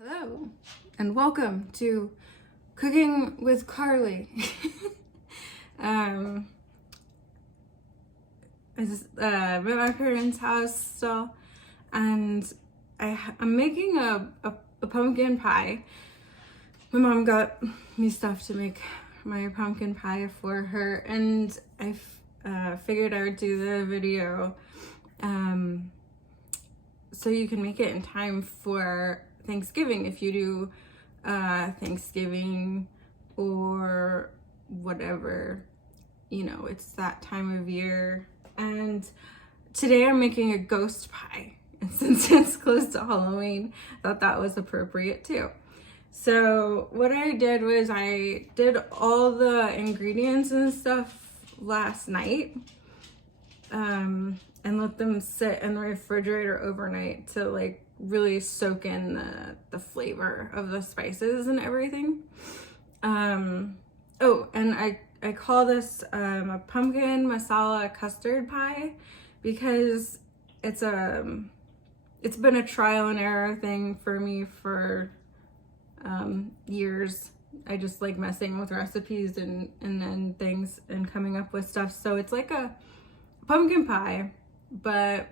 Hello, and welcome to Cooking with Carli. I'm at my parents' house still, and I'm making a pumpkin pie. My mom got me stuff to make my pumpkin pie for her, and I figured I would do the video so you can make it in time for Thanksgiving if you do Thanksgiving or whatever, it's that time of year. And today I'm making a ghost pie, and since it's close to Halloween, I thought that was appropriate too. So what I did was I did all the ingredients and stuff last night and let them sit in the refrigerator overnight to really soak in the flavor of the spices and everything. Oh, and I call this a pumpkin masala custard pie because it's been a trial and error thing for me for years. I just like messing with recipes and things and coming up with stuff. So it's like a pumpkin pie, but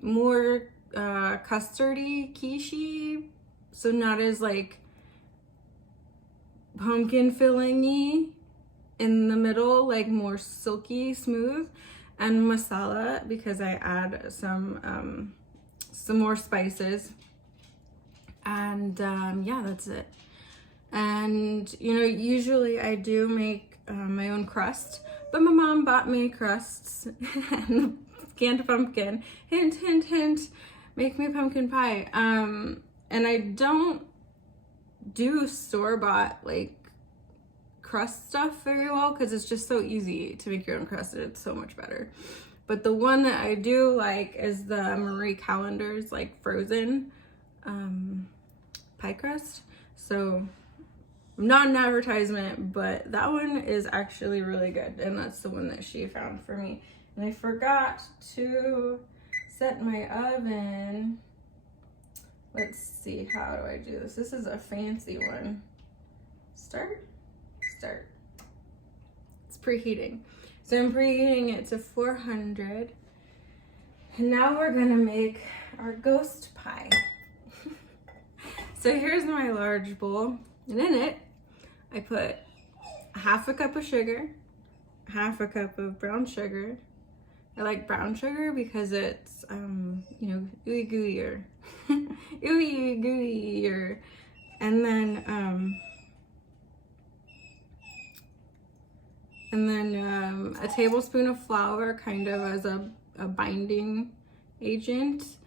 more custardy, quiche-y, so not as pumpkin filling-y in the middle, more silky smooth, and masala because I add some more spices, and yeah, that's it. And usually I do make my own crust, but my mom bought me crusts and canned pumpkin. Hint, hint, hint. Make me pumpkin pie. And I don't do store-bought crust stuff very well because it's just so easy to make your own crust, and it's so much better. But the one that I do like is the Marie Callender's frozen pie crust. So not an advertisement, but that one is actually really good, and that's the one that she found for me. And I forgot to set my oven. Let's see, how do I do this? This is a fancy one. Start. It's preheating. So I'm preheating it to 400. And now we're gonna make our ghost pie. So here's my large bowl, and in it, I put half a cup of sugar, half a cup of brown sugar. I like brown sugar because it's, ooey gooier. Ooey gooier. And then a tablespoon of flour, kind of as a binding agent.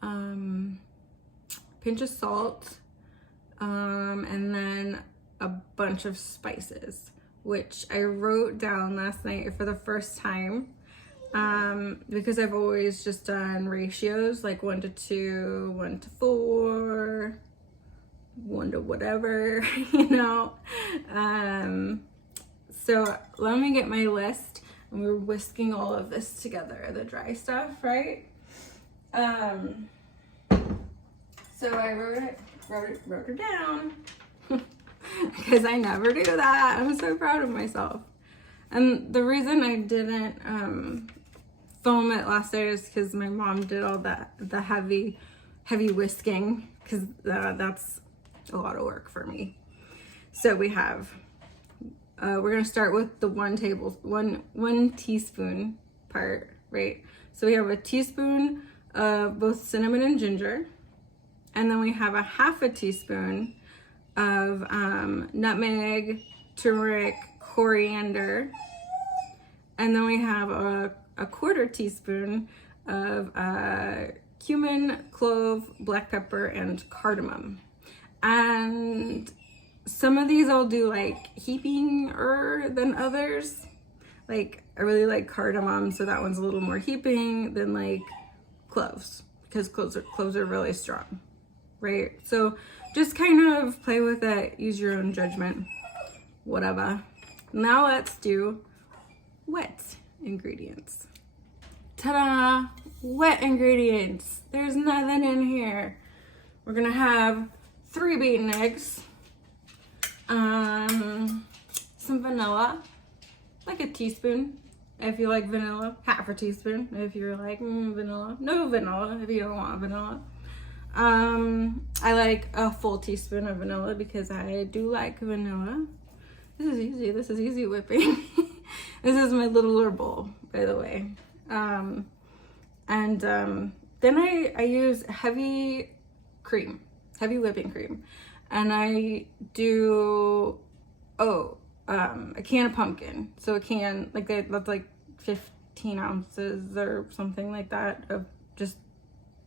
Pinch of salt. And then a bunch of spices, which I wrote down last night for the first time. Because I've always just done ratios, 1 to 2, 1 to 4, 1 to whatever, So let me get my list, and we're whisking all of this together, the dry stuff, right? So I wrote it down because I never do that. I'm so proud of myself. And the reason I didn't film it last night is because my mom did all the heavy whisking, because that's a lot of work for me. So we have we're gonna start with the one teaspoon part, right? So we have a teaspoon of both cinnamon and ginger, and then we have a half a teaspoon of nutmeg, turmeric, coriander, and then we have a quarter teaspoon of cumin, clove, black pepper, and cardamom. And some of these I'll do heapinger than others. I really like cardamom, so that one's a little more heaping than cloves, because cloves are really strong, right? So just kind of play with it, use your own judgment, whatever. Now let's do wet ingredients. Ta-da! Wet ingredients. There's nothing in here. We're gonna have 3 beaten eggs, some vanilla, like a teaspoon if you like vanilla, half a teaspoon if you're like vanilla, no vanilla if you don't want vanilla. I like a full teaspoon of vanilla because I do like vanilla. This is easy whipping. This is my littler bowl, by the way. Then I use heavy whipping cream, and I do a can of pumpkin. So a can that's like 15 ounces or something like that of just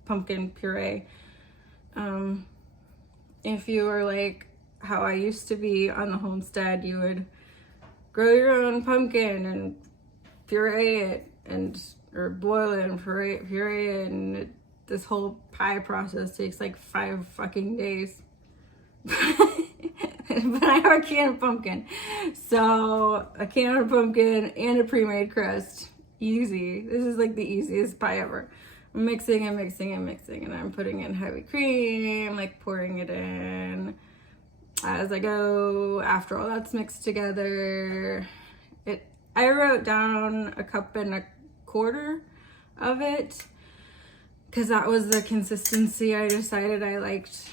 pumpkin puree. If you are like how I used to be on the homestead, you would grow your own pumpkin and puree it or boil it and puree it, and this whole pie process takes like 5 fucking days. But I have a can of pumpkin. So a can of pumpkin and a pre-made crust. Easy. This is like the easiest pie ever. I'm mixing and mixing and mixing, and I'm putting in heavy cream, like pouring it in as I go. After all that's mixed together, I wrote down 1.25 cups of it because that was the consistency I decided I liked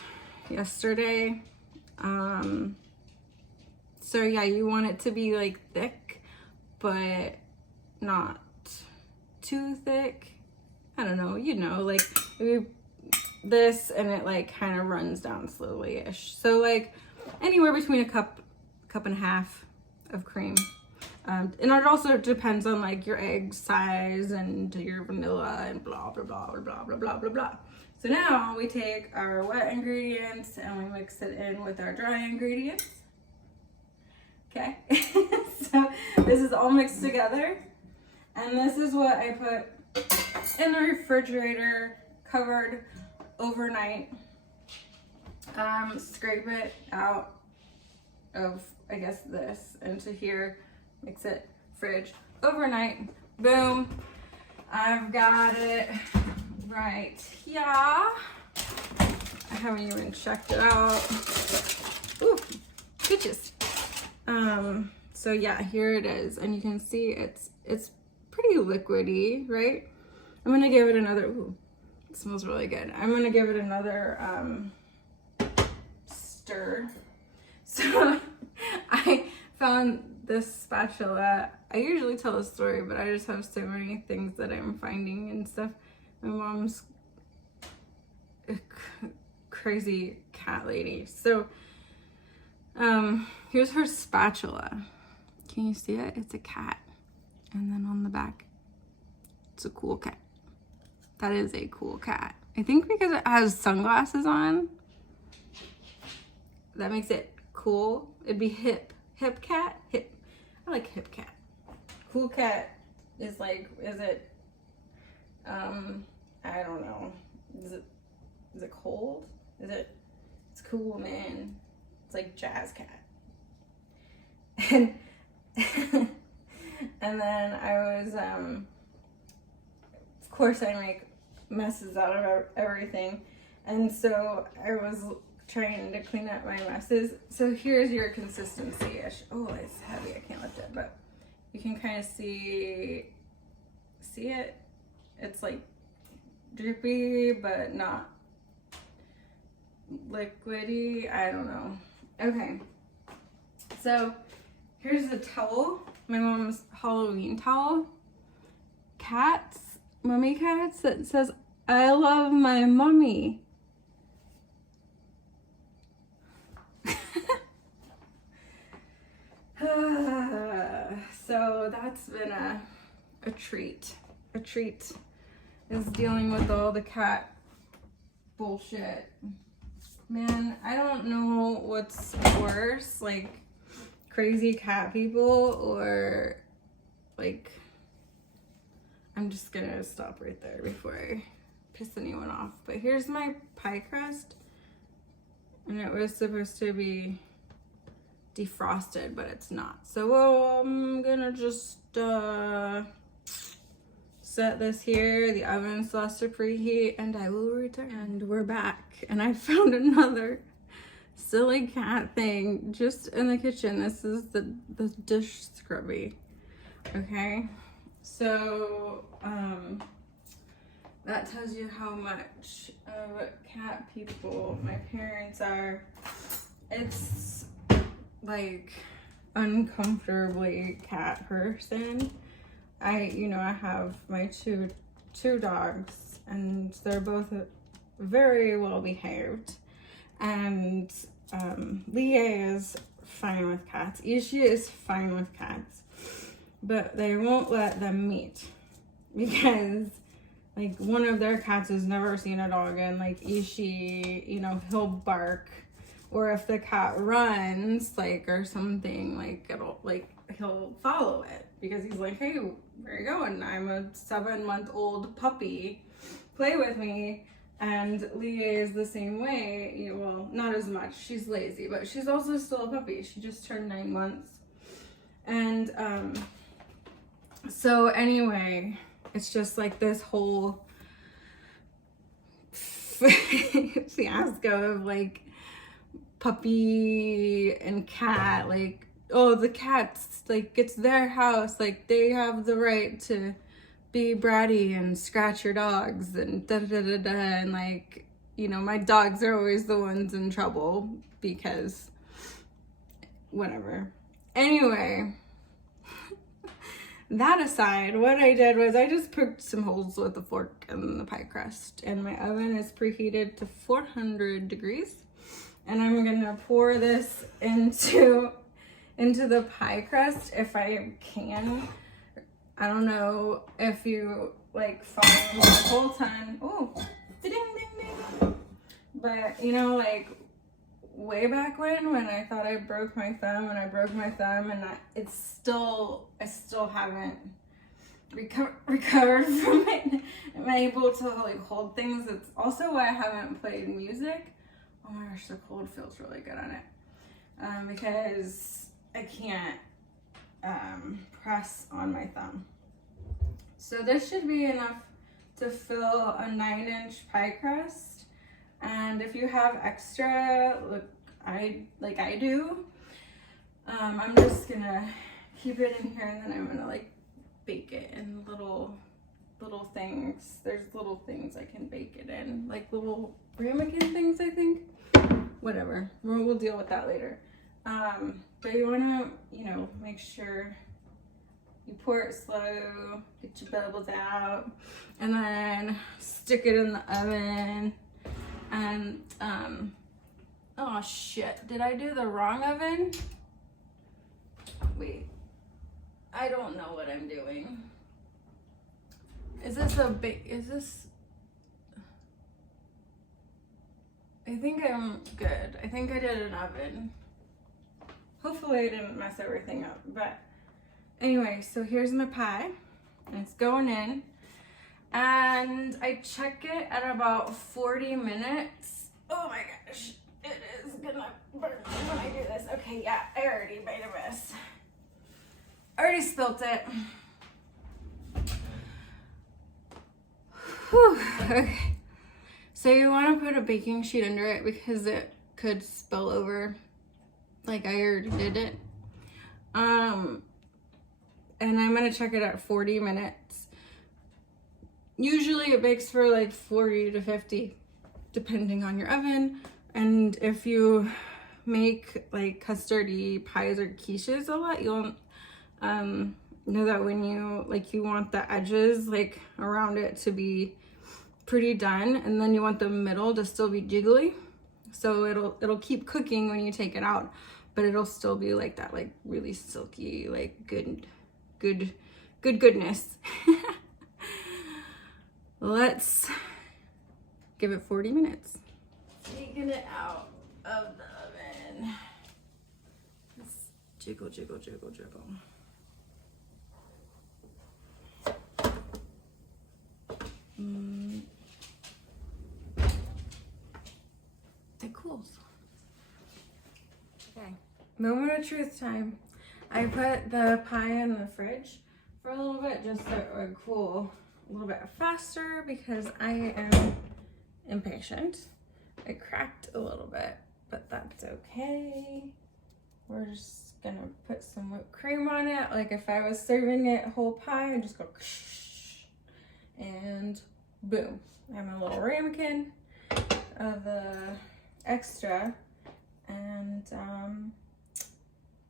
yesterday. So yeah, you want it to be like thick, but not too thick. I don't know, like maybe this, and it like kind of runs down slowly-ish. So like anywhere between a cup and a half of cream. And it also depends on like your egg size and your vanilla and blah, blah, blah, blah, blah, blah, blah, blah, blah. So now we take our wet ingredients and we mix it in with our dry ingredients. Okay, so this is all mixed together. And this is what I put in the refrigerator, covered overnight. Scrape it out of, I guess, this into here. Mix it, fridge, overnight, boom. I've got it right here. I haven't even checked it out. Ooh, bitches. So yeah, here it is, and you can see it's pretty liquidy, right? I'm gonna give it another, ooh, it smells really good. I'm gonna give it another stir. So I found this spatula. I usually tell a story, but I just have so many things that I'm finding and stuff. My mom's a crazy cat lady. So here's her spatula. Can you see it? It's a cat. And then on the back, it's a cool cat. That is a cool cat. I think because it has sunglasses on, that makes it cool. It'd be hip. Hip cat? Hip. I like hip cat. Cool cat is like, is it, I don't know. Is it cold? It's cool, man. It's like jazz cat. And and then I was, of course I make messes out of everything. And so I was trying to clean up my messes. So here's your consistency-ish. Oh, it's heavy, I can't lift it, but you can kind of see it? It's like drippy, but not liquidy. I don't know. Okay, so here's the towel, my mom's Halloween towel. Cats, mummy cats, that says, I love my mummy. So that's been a treat. A treat is dealing with all the cat bullshit. Man, I don't know what's worse, like crazy cat people or like, I'm just gonna stop right there before I piss anyone off. But here's my pie crust, and it was supposed to be defrosted, but it's not. So I'm gonna just set this here. The oven still has to preheat, and I will return. And we're back, and I found another silly cat thing just in the kitchen. This is the dish scrubby. Okay, so that tells you how much of cat people my parents are. It's like uncomfortably cat person. I have my two dogs, and they're both very well behaved, and Leah is fine with cats. Ishi is fine with cats, but they won't let them meet because like one of their cats has never seen a dog, and like Ishi, he'll bark, or if the cat runs like or something, like he'll follow it because he's like, hey, where are you going? I'm a 7-month-old puppy, play with me. And Leah is the same way. Well, not as much, she's lazy, but she's also still a puppy. She just turned 9 months. And so anyway, it's just like this whole fiasco of like puppy and cat, like, oh, the cat's like, it's their house, like they have the right to be bratty and scratch your dogs and da da da da, and like, my dogs are always the ones in trouble because whatever. Anyway, that aside, what I did was I just poked some holes with a fork in the pie crust, and my oven is preheated to 400 degrees, and I'm gonna pour this into the pie crust if I can. I don't know if you like follow me the whole time. Oh, ding ding ding. But like way back when I thought I broke my thumb, and I still haven't recovered from it. I'm able to like hold things. It's also why I haven't played music. Oh my gosh, the cold feels really good on it. Because I can't press on my thumb. So this should be enough to fill a 9-inch pie crust. And if you have extra, I do, I'm just gonna keep it in here, and then I'm gonna like bake it in little things. There's little things I can bake it in, like little ramekin things, I think. Whatever, we'll deal with that later. But you wanna, make sure you pour it slow, get your bubbles out, and then stick it in the oven. And, oh shit, did I do the wrong oven? Wait, I don't know what I'm doing. Is this I think I'm good. I think I did an oven. Hopefully I didn't mess everything up, but anyway, so here's my pie, and it's going in, and I check it at about 40 minutes. Oh my gosh, it is gonna burn when I do this. Okay, yeah, I already made a mess. I already spilt it. Whew, okay. So you want to put a baking sheet under it because it could spill over. Like I already did it. And I'm gonna check it at 40 minutes. Usually it bakes for like 40 to 50, depending on your oven. And if you make like custardy pies or quiches a lot, you'll know that when you want the edges like around it to be pretty done, and then you want the middle to still be jiggly. So it'll keep cooking when you take it out, but it'll still be like that, like really silky, like goodness. Let's give it 40 minutes. Taking it out of the oven. Just jiggle, jiggle, jiggle, jiggle. It cools. Okay, moment of truth time. I put the pie in the fridge for a little bit just so it would cool a little bit faster because I am impatient. It cracked a little bit, but that's okay. We're just gonna put some whipped cream on it. Like if I was serving it whole pie, I'd just go and boom. I have a little ramekin of extra, and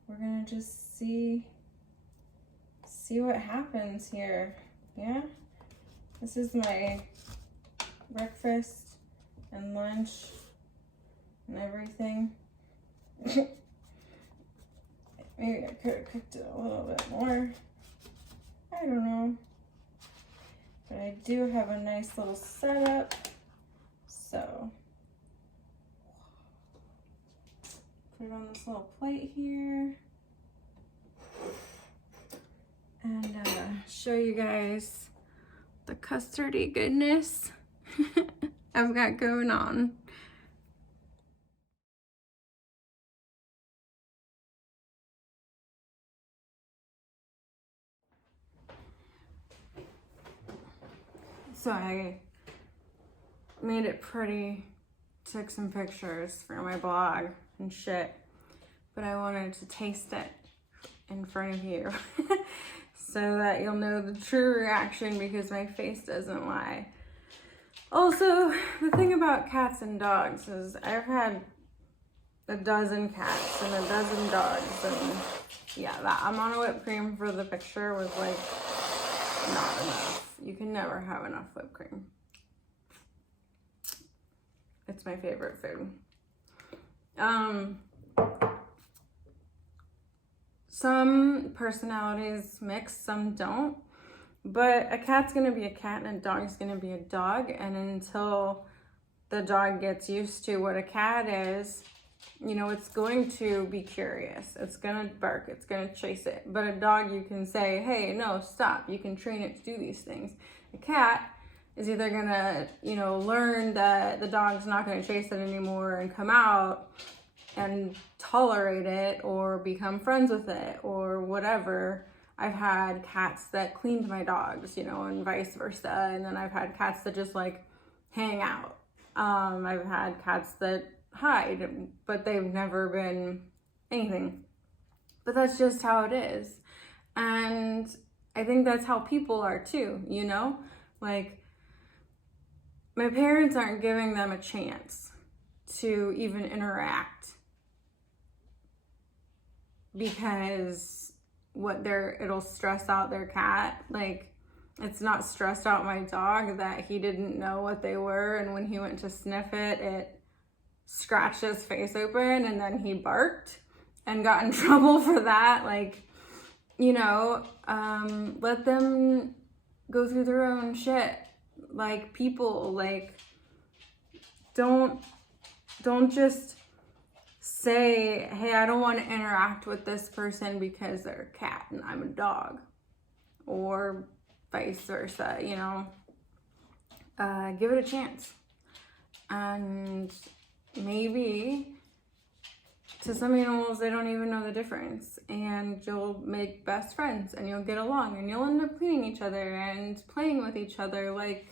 we're gonna just see what happens here. Yeah, this is my breakfast and lunch and everything. Maybe I could have cooked it a little bit more. I don't know. But I do have a nice little setup. So put it on this little plate here. And show you guys the custardy goodness I've got going on. So I made it pretty, took some pictures for my blog and shit, but I wanted to taste it in front of you so that you'll know the true reaction, because my face doesn't lie. Also, the thing about cats and dogs is I've had a dozen cats and a dozen dogs, and yeah, that amount of whipped cream for the picture was like not enough. You can never have enough whipped cream. It's my favorite food. Some personalities mix, some don't. But a cat's gonna be a cat and a dog's gonna be a dog. And until the dog gets used to what a cat is, you know, it's going to be curious. It's gonna bark, it's gonna chase it. But a dog, you can say, hey, no, stop. You can train it to do these things. A cat is either gonna, you know, learn that the dog's not gonna chase it anymore and come out and tolerate it or become friends with it or whatever. I've had cats that cleaned my dogs, you know, and vice versa. And then I've had cats that just like hang out. I've had cats that hide, but they've never been anything. But that's just how it is. And I think that's how people are too, you know? Like, my parents aren't giving them a chance to even interact because it'll stress out their cat. Like, it's not stressed out my dog that he didn't know what they were, and when he went to sniff it, it scratched his face open, and then he barked and got in trouble for that. Like, you know, let them go through their own shit. Like, people, like, don't just say, hey, I don't want to interact with this person because they're a cat and I'm a dog, or vice versa, you know. Give it a chance. And maybe to some animals, they don't even know the difference, and you'll make best friends and you'll get along and you'll end up cleaning each other and playing with each other like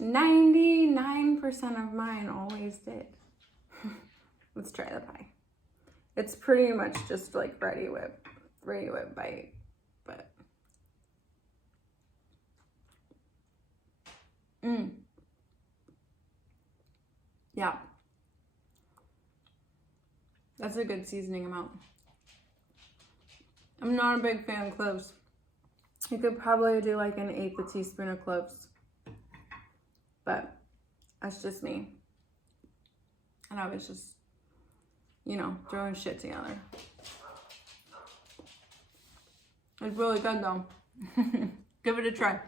99% of mine always did. Let's try the pie. It's pretty much just like ready whip bite, but yeah. That's a good seasoning amount. I'm not a big fan of cloves. You could probably do like an 1/8 teaspoon of cloves, but that's just me. And I was just, you know, throwing shit together. It's really good though. Give it a try.